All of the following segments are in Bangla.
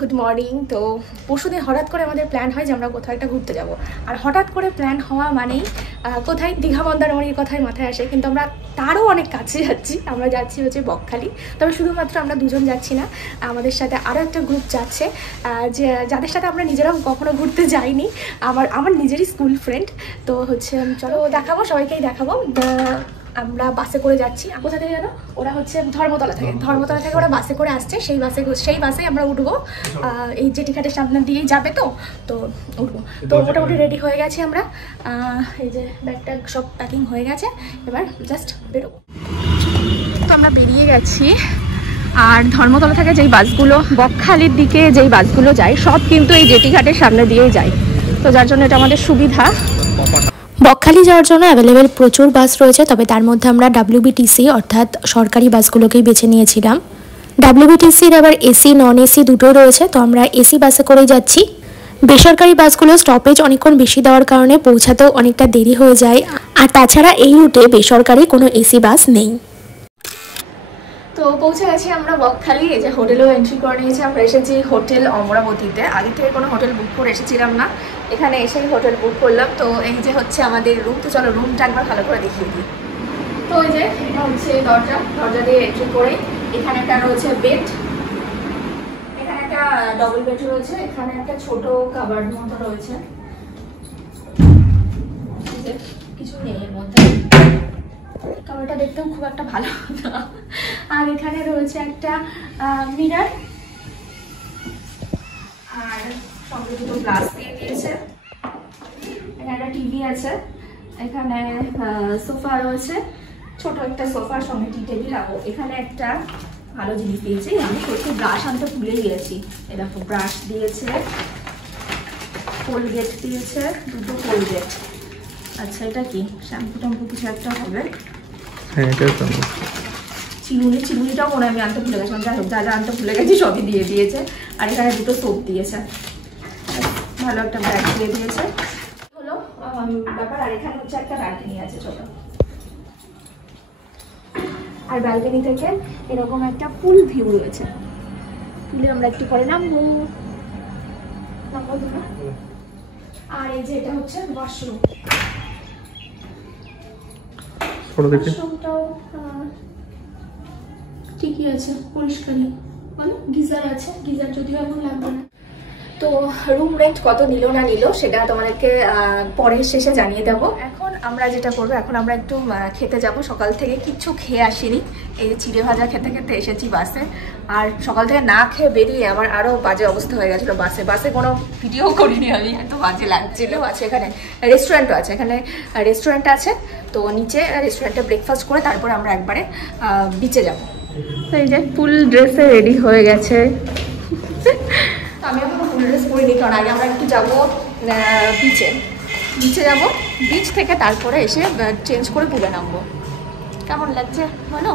Good morning. তো পরশুদিন হঠাৎ করে আমাদের প্ল্যান হয় যে আমরা কোথাও একটা ঘুরতে যাব, আর হঠাৎ করে প্ল্যান হওয়া মানেই কোথায় দীঘা মন্দারমণির কথাই মাথায় আসে, কিন্তু আমরা তারও অনেক কাছে যাচ্ছি। আমরা যাচ্ছি হচ্ছে বকখালি। তবে শুধুমাত্র আমরা দুজন যাচ্ছি না, আমাদের সাথে আরও একটা গ্রুপ যাচ্ছে, যে যাদের সাথে আমরা নিজেরাও কখনো ঘুরতে যাইনি, আমার নিজেরই স্কুল ফ্রেন্ড। তো হচ্ছে চলো দেখাবো, সবাইকেই দেখাবো। আমরা বাসে করে যাচ্ছি। কোথা থেকে জানো? ওরা হচ্ছে ধর্মতলা থেকে ওরা বাসে করে আসছে। সেই বাসে আমরা উঠবো। এই জেটিঘাটের সামনে দিয়েই যাবে, তো উঠবো। তো মোটামুটি রেডি হয়ে গেছি আমরা। এই যে ব্যাগটা সব প্যাকিং হয়ে গেছে, এবার জাস্ট বেরোবো। তো আমরা বেরিয়ে গেছি। আর ধর্মতলা থেকে যেই বাসগুলো বকখালির দিকে যেই বাসগুলো যায়, সব কিন্তু এই জেটিঘাটের সামনে দিয়েই যায়। তো যার জন্য এটা আমাদের সুবিধা। বকখালি যাওয়ার জন্য অ্যাভেলেবেল প্রচুর বাস রয়েছে, তবে তার মধ্যে আমরা WBTC অর্থাৎ সরকারি বাসগুলোকেই বেছে নিয়েছিলাম। WBTCর আবার এসি নন এসি দুটোই রয়েছে, তো আমরা এসি বাসে করেই যাচ্ছি। বেসরকারি বাসগুলো স্টপেজ অনেকক্ষণ বেশি দেওয়ার কারণে পৌঁছাতেও অনেকটা দেরি হয়ে যায়, আর তাছাড়া এই রুটে বেসরকারি কোনো এসি বাস নেই। তো পৌঁছে গেছি আমরা বকখালি। এই যে হোটেলেও এন্ট্রি করে নিয়েছি। আমরা এসেছি হোটেল অমরাবতীতে। আগে থেকে কোনো হোটেল বুক করে এসেছিলাম না, এখানে এসেই হোটেল বুক করলাম। তো এই যে হচ্ছে আমাদের রুম। তো চলো রুমটা একবার ভালো করে দেখিয়ে দিই। তো এই যে এটা হচ্ছে দরজা দিয়ে এন্ট্রি করে এখানে একটা রয়েছে বেড, এখানে একটা ডবল বেড রয়েছে, এখানে একটা ছোট কাবার্ড মতো রয়েছে, কিছু নেই এর মধ্যে। কাবারটা দেখতেও খুব একটা ভালো না। আর এখানে রয়েছে একটা মিরার, আর সঙ্গে দুটো গ্লাস দিয়ে দিয়েছে। এখানে একটা টিভি আছে, এখানে সোফা রয়েছে, ছোট একটা সোফার সঙ্গে টি টেবিল। এখানে একটা ভালো জিনিস দিয়েছে, আমি সত্যি ব্রাশ আনতে ভুলে গিয়েছি। এই দেখো ব্রাশ দিয়েছে, কোলগেট দিয়েছে, দুটো কোলগেট। আচ্ছা এটা কি শ্যাম্পু ট্যাম্পু কিছু একটা হবে। হ্যাঁ এটা তো চিরুনিটাও মনে হয় আমি আনতে ভুলে গেছিলাম। যাই হোক যা আনতে ভুলে গেছি সবই দিয়ে দিয়েছে। আর এখানে দুটো সোপ দিয়েছে, ভালো একটা ব্যাগ দিয়ে দিয়েছে। হলো ব্যাপার। আর এখানে হচ্ছে একটা ব্যালকনি আছে ছোট, আর ব্যালকনি থেকে এরকম একটা ফুল ভিউ রয়েছে। ফুলে আমরা একটু পরে নামবো। আর এই যে এটা হচ্ছে ওয়াশরুম। ওয়াশরুমটাও ঠিকই আছে, পরিষ্কারই। বলো গিজার আছে, গিজার যদিও এখন লাগবে না। তো রুম রেন্ট কত নিল না নিল সেটা তোমাদেরকে পরের শেষে জানিয়ে দেবো। এখন আমরা যেটা করবো, এখন আমরা একটু খেতে যাব। সকাল থেকে কিচ্ছু খেয়ে আসিনি, এই যে চিড়ে ভাজা খেতে খেতে এসেছি বাসে। আর সকাল থেকে না খেয়ে বেরিয়ে আমার আরও বাজে অবস্থা হয়ে গেছিলো। বাসে কোনো ভিডিও করিনি আমি, এত বাজে লাগছিলো। আছে এখানে রেস্টুরেন্টও আছে, এখানে রেস্টুরেন্ট আছে। তো নিচে রেস্টুরেন্টে ব্রেকফাস্ট করে তারপরে আমরা একবারে বিচে যাব। তো এই যে ফুল ড্রেসে রেডি হয়ে গেছে। আমি এখনো ফুল ড্রেস পরিনি, কারণ আগে আমরা একটু যাবো বিচে যাব। বিচ থেকে তারপরে এসে চেঞ্জ করে পুলে নামবো। কেমন লাগছে বলো,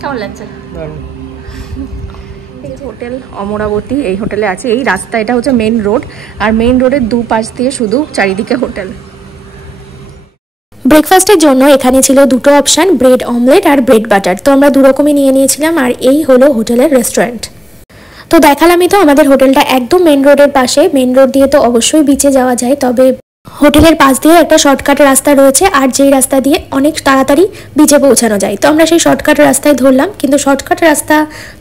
কেমন লাগছে? এই হোটেল অমরাবতী, এই হোটেলে আছে। এই রাস্তা, এটা হচ্ছে মেন রোড, আর মেন রোডের দুপাশ দিয়ে শুধু চারিদিকে হোটেল। ব্রেকফাস্টের জন্য এখানে ছিল দুটো অপশান, ব্রেড অমলেট আর ব্রেড বাটার। তো আমরা দুরকমই নিয়ে নিয়েছিলাম, আর এই হলো হোটেলের রেস্টুরেন্ট। তো দেখালামই তো আমাদের হোটেলটা একদম মেন রোডের পাশে। মেন রোড দিয়ে তো অবশ্যই বিচে যাওয়া যায়, তবে হোটেলের পাশ দিয়ে একটা শর্টকাট রাস্তা রয়েছে, আর যেই রাস্তা দিয়ে অনেক তাড়াতাড়ি বিচে পৌঁছানো যায়। তো আমরা সেই শর্টকাট রাস্তায় ধরলাম, কিন্তু শর্টকাট রাস্তা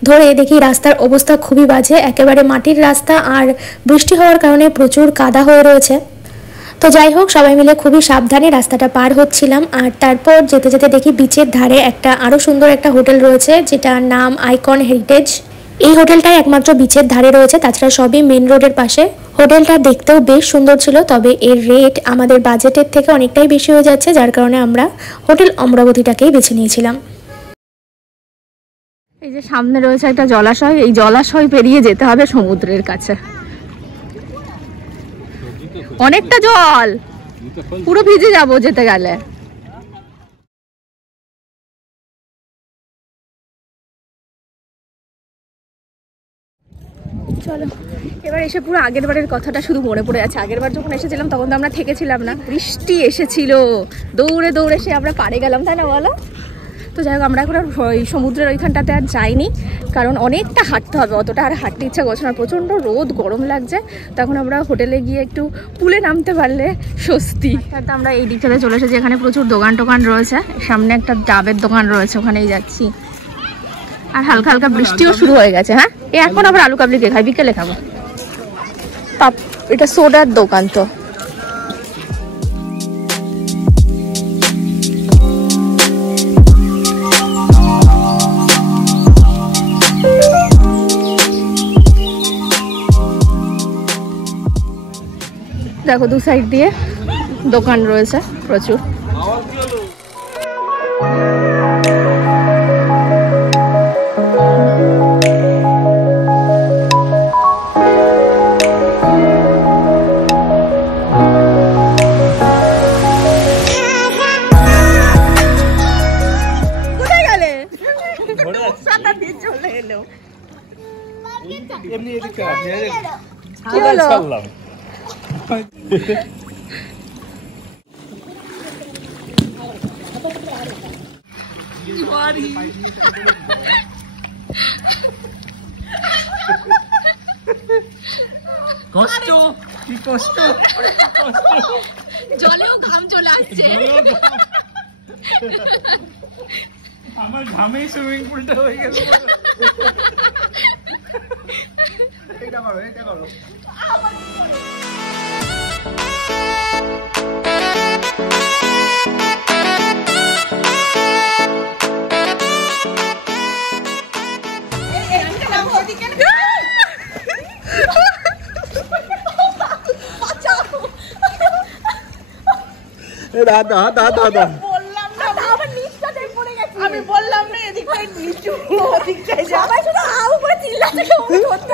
ধরে দেখি রাস্তার অবস্থা খুবই বাজে, একেবারে মাটির রাস্তা, আর বৃষ্টি হওয়ার কারণে প্রচুর কাদা হয়ে রয়েছে। তো যাই হোক সবাই মিলে খুবই সাবধানে রাস্তাটা পার হচ্ছিলাম। আর তারপর যেতে যেতে দেখি বিচের ধারে একটা আরও সুন্দর একটা হোটেল রয়েছে, যেটার নাম আইকন হেরিটেজ। এই হোটেলটাই একমাত্র বিচের ধারে রয়েছে, তাছাড়া সবই মেন রোডের পাশে। হোটেলটা দেখতেও বেশ সুন্দর ছিল, তবে এর রেট আমাদের বাজেটের থেকে অনেকটাই বেশি হয়ে যাচ্ছে, যার কারণে আমরা হোটেল অমরাবতীটাকেই বেছে নিয়েছিলাম। এই যে সামনে রয়েছে একটা জলাশয়, এই জলাশয় পেরিয়ে যেতে হবে সমুদ্রের কাছে। অনেকটা জল, পুরো ভিজে যাবো যেতে গেলে। চলো এবার এসে পুরো আগের বারের কথাটা শুধু মনে পড়ে আছে। আগের বার যখন এসেছিলাম তখন তো আমরা থেকেছিলাম না, বৃষ্টি এসেছিল, দৌড়ে দৌড়ে সে আমরা পাড়ে গেলাম, তাই না বলো? তো যাই হোক আমরা এখন আর ওই সমুদ্রের ওইখানটাতে আর যাইনি, কারণ অনেকটা হাঁটতে হবে, অতটা আর হাঁটতে ইচ্ছা করছে না, প্রচণ্ড রোদ গরম লাগছে। তখন আমরা হোটেলে গিয়ে একটু পুলে নামতে পারলে স্বস্তি। আমরা এই দিকটাতে চলে এসেছি, এখানে প্রচুর দোকান টোকান রয়েছে, সামনে একটা ডাবের দোকান রয়েছে, ওখানেই যাচ্ছি। আর হালকা হালকা বৃষ্টিও শুরু হয়ে গেছে। হ্যাঁ, এখন আবার আলু কাবলি কে খাই, বিকেলে খাবো। এটা সোডার দোকান। তো দেখো দু সাইড দিয়ে দোকান রয়েছে প্রচুর। কোথায় গেলে? চলে এলো। কি হলো? কষ্ট কি কষ্ট, জলেও ঘাম চলে আসছে। আমার ঘামে সুইমিং পুলটা হয়ে গেল। এটা করো, এটা করো। দাদা দাদা দাদা আমি বললাম না এদিকটাই নিচু, ওদিকটাই সবাই শুধু আউ করে চিল্লাচ্ছে, কেমন করতে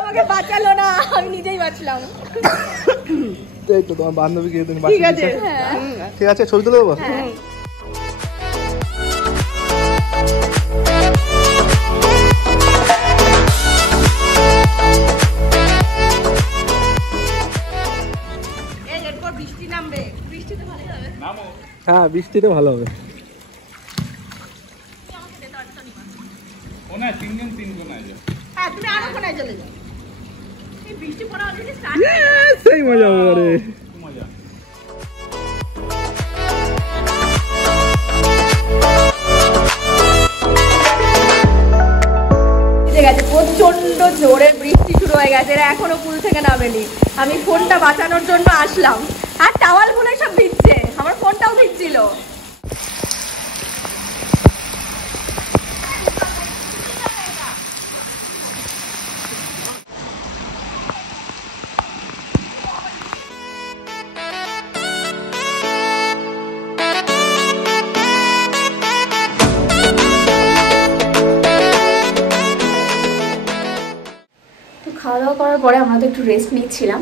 আমাকে বাঁচালো না, আমি নিজেই বাঁচলাম। এই তো তোমার বান্ধবী গিয়ে তুমি ঠিক আছে, ঠিক আছে, ছবি তুলে দেবো। হ্যাঁ, বৃষ্টিতে ভালো হবে। সেই মজা হবে। প্রচন্ড জোরে বৃষ্টি শুরু হয়ে গেছে, এরা এখনো পুল থেকে নামেনি। আমি ফোনটা বাঁচানোর জন্য আসলাম, আর টাওয়াল গুলো সব ভিজছে, আমার ফোনটাও ভিজছিল। খাওয়া দাওয়া করার পরে আমরা তো একটু রেস্ট নিচ্ছিলাম।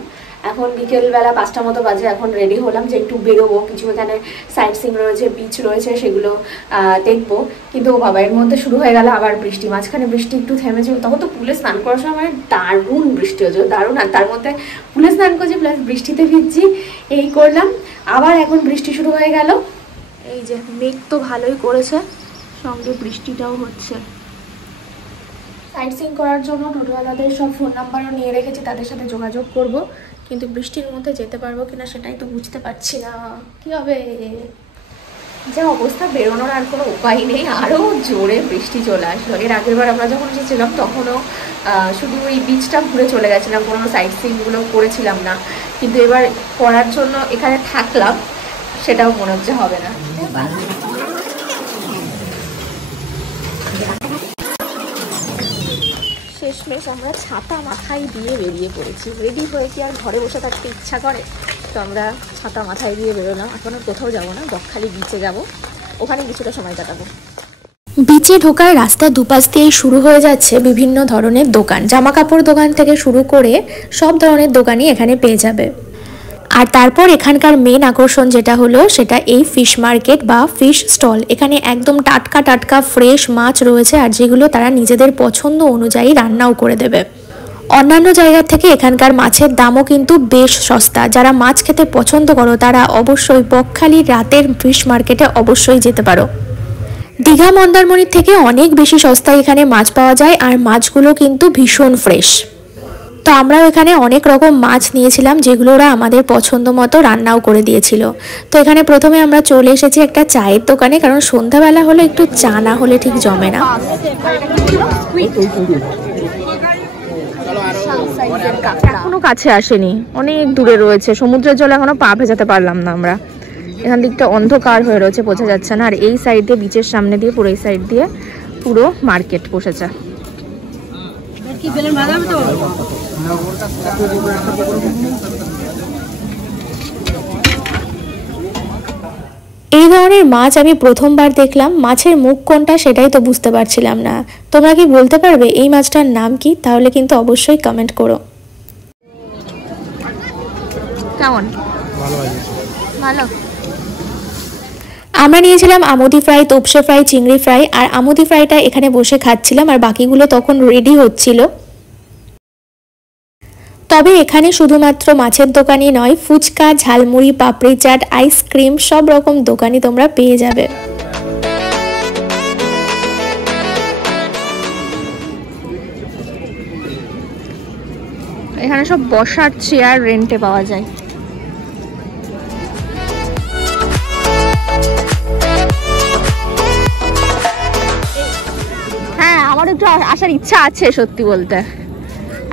এখন বিকেলবেলা 5টা মতো বাজে, এখন রেডি হলাম যে একটু বেরোবো, কিছু এখানে সাইট সিন রয়েছে, বিচ রয়েছে, সেগুলো দেখবো। কিন্তু বাবা, এর মধ্যে শুরু হয়ে গেল আবার বৃষ্টি। মাঝখানে বৃষ্টি একটু থেমেছিল, তখন তো পুলে স্নান করার সময় দারুণ বৃষ্টি হয়েছে, দারুণ। আর তার মধ্যে পুলে স্নান করছি প্লাস বৃষ্টিতে ভিজছি, এই করলাম। আবার এখন বৃষ্টি শুরু হয়ে গেল। এই যে মেঘ তো ভালোই করেছে, সঙ্গে বৃষ্টিটাও হচ্ছে। সাইট সিন করার জন্য টোটোওয়ালাদের সব ফোন নাম্বারও নিয়ে রেখেছি, তাদের সাথে যোগাযোগ করব। কিন্তু বৃষ্টির মধ্যে যেতে পারবো কিনা সেটাই তো বুঝতে পারছি না। কি হবে, যা অবস্থা, বেরোনোর আর কোনো উপায় নেই। আরও জোরে বৃষ্টি চলে আসলো। এর আগের বার আমরা যখন এসেছিলাম তখনও শুধু ওই বিচটা ঘুরে চলে গেছিলাম, কোনো সাইট সিনগুলো করেছিলাম না। কিন্তু এবার করার জন্য এখানে থাকলাম, সেটাও মনে হচ্ছে হবে না। শেষমেশ আমরা ছাতা মাথায় দিয়ে বেরিয়ে পড়েছি। রেডি হয়ে কি আর ঘরে বসে থাকতে ইচ্ছা করে? তো আমরা ছাতা মাথায় দিয়ে বেরোলাম। এখন আর কোথাও যাবো না, বকখালি বিচে যাব, ওখানে কিছুটা সময় কাটাবো। বিচে ঢোকার রাস্তা দুপাশ দিয়েই শুরু হয়ে যাচ্ছে বিভিন্ন ধরনের দোকান, জামা কাপড় দোকান থেকে শুরু করে সব ধরনের দোকানই এখানে পেয়ে যাবে। আর তারপর এখানকার মেন আকর্ষণ যেটা হলো সেটা এই ফিশ মার্কেট বা ফিশ স্টল। এখানে একদম টাটকা টাটকা ফ্রেশ মাছ রয়েছে, আর যেগুলো তারা নিজেদের পছন্দ অনুযায়ী রান্নাও করে দেবে। অন্যান্য জায়গা থেকে এখানকার মাছের দামও কিন্তু বেশ সস্তা। যারা মাছ খেতে পছন্দ করো তারা অবশ্যই বকখালি রাতের ফিশ মার্কেটে অবশ্যই যেতে পারো। দীঘা মন্দারমণির থেকে অনেক বেশি সস্তায় এখানে মাছ পাওয়া যায়, আর মাছগুলো কিন্তু ভীষণ ফ্রেশ। তো আমরাও এখানে অনেক রকম মাছ নিয়েছিলাম, যেগুলো ওরা আমাদের পছন্দ মতো রান্নাও করে দিয়েছিল। তো এখানে প্রথমে আমরা চলে এসেছি একটা চায়ের দোকানে, কারণ সন্ধ্যাবেলা হলে একটু চা না হলে ঠিক জমে না। এখনো কাছে আসেনি, অনেক দূরে রয়েছে, সমুদ্রের জল এখনো পা ভেজাতে পারলাম না আমরা। এখান দিকটা অন্ধকার হয়ে রয়েছে, বোঝা যাচ্ছে না। আর এই সাইড দিয়ে, বিচের সামনে দিয়ে, পুরো এই সাইড দিয়ে পুরো মার্কেট বসেছে। এই ধরনের মাছ আমি প্রথমবার দেখলাম। মাছের মুখ কোনটা সেটাই তো বুঝতে পারছিলাম না। তোমরা কি বলতে পারবে এই মাছটার নাম কি? তাহলে কিন্তু অবশ্যই কমেন্ট করো। কেমন? ভালো। আমরা নিয়েছিলাম আমুদি ফ্রাই, তোপসে ফ্রাই, চিংড়ি ফ্রাই। আর আমুদি ফ্রাইটা এখানে বসে খাচ্ছিলাম, আর বাকিগুলো তখন রেডি হচ্ছিল। তবে এখানে শুধুমাত্র মাছের দোকানই নয়, ফুচকা, ঝালমুড়ি, পাপড়ি চাট, আইসক্রিম সব রকম দোকানই তোমরা পেয়ে যাবে। এখানে সব বসার চেয়ার রেন্টে পাওয়া যায়। হ্যাঁ, আমার একটু আসার ইচ্ছা আছে সত্যি বলতে।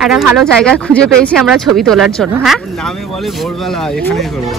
একটা ভালো জায়গা খুঁজে পেয়েছি আমরা ছবি তোলার জন্য। হ্যাঁ, নামে বলে ভোরবেলা এখানেই করবো।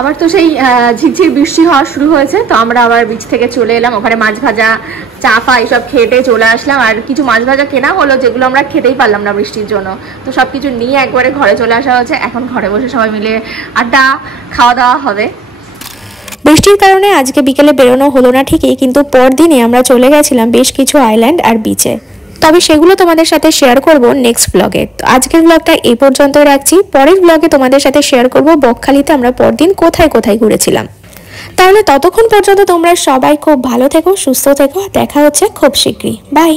আবার তো সেই ঝিরঝির বৃষ্টি হওয়া শুরু হয়েছে। তো আমরা আবার বিচ থেকে চলে এলাম, ওখানে মাছ ভাজা, চা ফা এইসব খেটে চলে আসলাম। আর কিছু মাছ ভাজা কেনা হলো, যেগুলো আমরা খেতেই পারলাম না বৃষ্টির জন্য। তো সব কিছু নিয়ে একবারে ঘরে চলে আসা হয়েছে। এখন ঘরে বসে সবাই মিলে আড্ডা, খাওয়া দাওয়া হবে। বৃষ্টির কারণে আজকে বিকেলে বেরোনো হলো না ঠিকই, কিন্তু পরদিনই আমরা চলে গেছিলাম বেশ কিছু আইল্যান্ড আর বিচে। তবে সেগুলো তোমাদের সাথে শেয়ার করব নেক্সট ব্লগে। তো আজকের ব্লগটা এই পর্যন্ত রাখছি। পরের ব্লগে তোমাদের সাথে শেয়ার করব বকখালিতে আমরা পরদিন কোথায় কোথায় ঘুরেছিলাম। তাহলে ততক্ষণ পর্যন্ত তোমরা সবাই খুব ভালো থেকো, সুস্থ থেকো। দেখা হচ্ছে খুব শীঘ্রই। বাই।